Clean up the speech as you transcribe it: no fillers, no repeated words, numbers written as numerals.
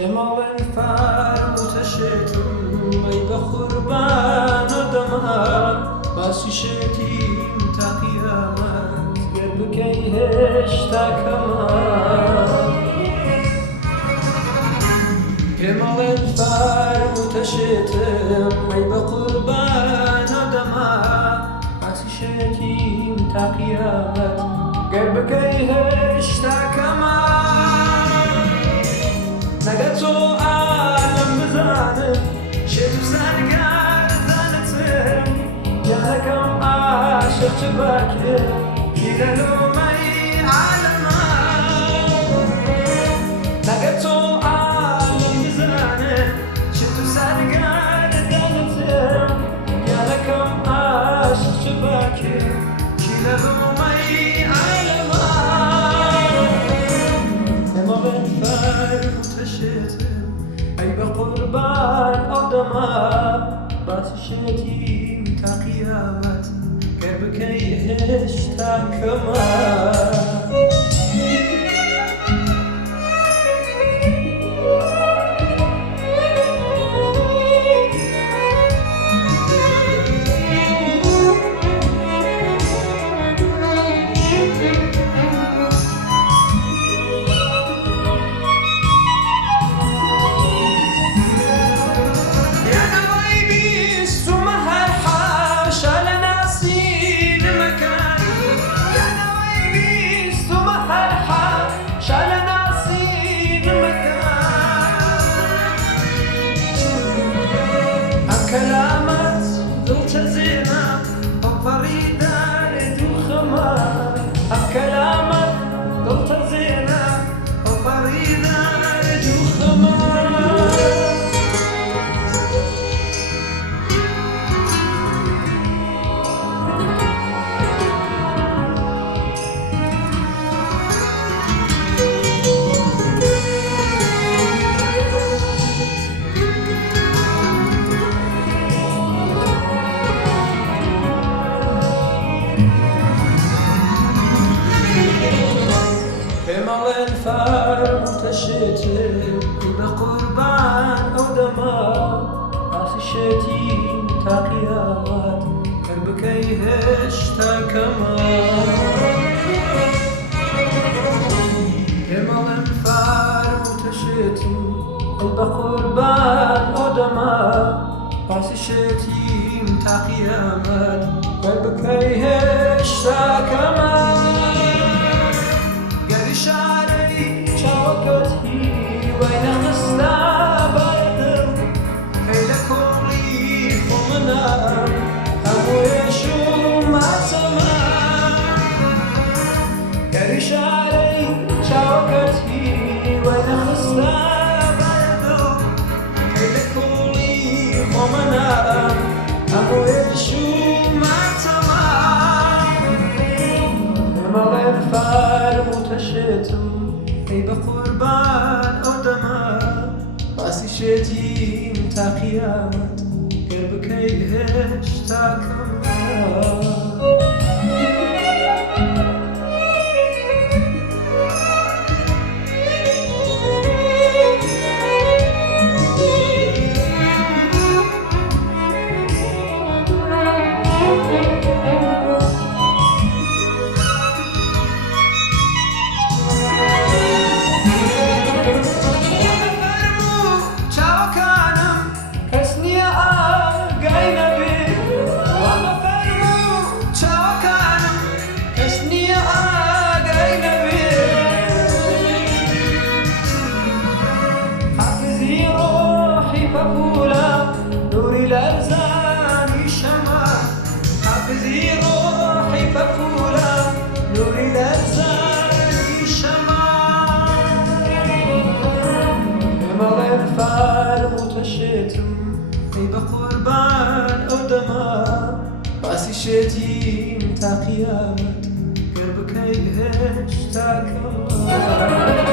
حمال فرموتشتم ای به قربان آدمم باسی شدیم تا قیامت گر بکی هشتا کمان حمال فرموتشتم ای به قربان آدمم باسی شدیم تا قیامت گر بکی هشتا کمان نگه تو عالم بزنه شد سرگردنتم یکم عاشق چه باکه گیره لومه عالمم نگه تو عالم بزنه شد سرگردنتم یکم عاشق چه باکه گیره لومه ای به قربان آدمم باسی شدیم تا قیامت گر بکی هشتا کمان كلامات ذوت زينة وفريدة لدو خمار كلامات ذوت زينة وفريدة لدو خمار حمال فرموتشتم به قربان آدمم باسی شدیم تا قیامت گر بکی هشتا کمان حمال فرموتشتم به قربان آدمم باسی شدیم تا قیامت گر بکی هشتا کمان شعري شوكتي وين خسنا بردم كي لكولي فمنا أبو يشوم عتمان كري شعري شوكتي وين خسنا بردم كي لكولي فمنا أبو يشوم عتمان مغير فرموتشتم ای به قربان آدمم باسی شدیم تا قیامت گر بکی هشتا کمان بە قوربان ئەو دەما باسی شێتیم تا قیامەت گەر بکەی هێشتا کەڵا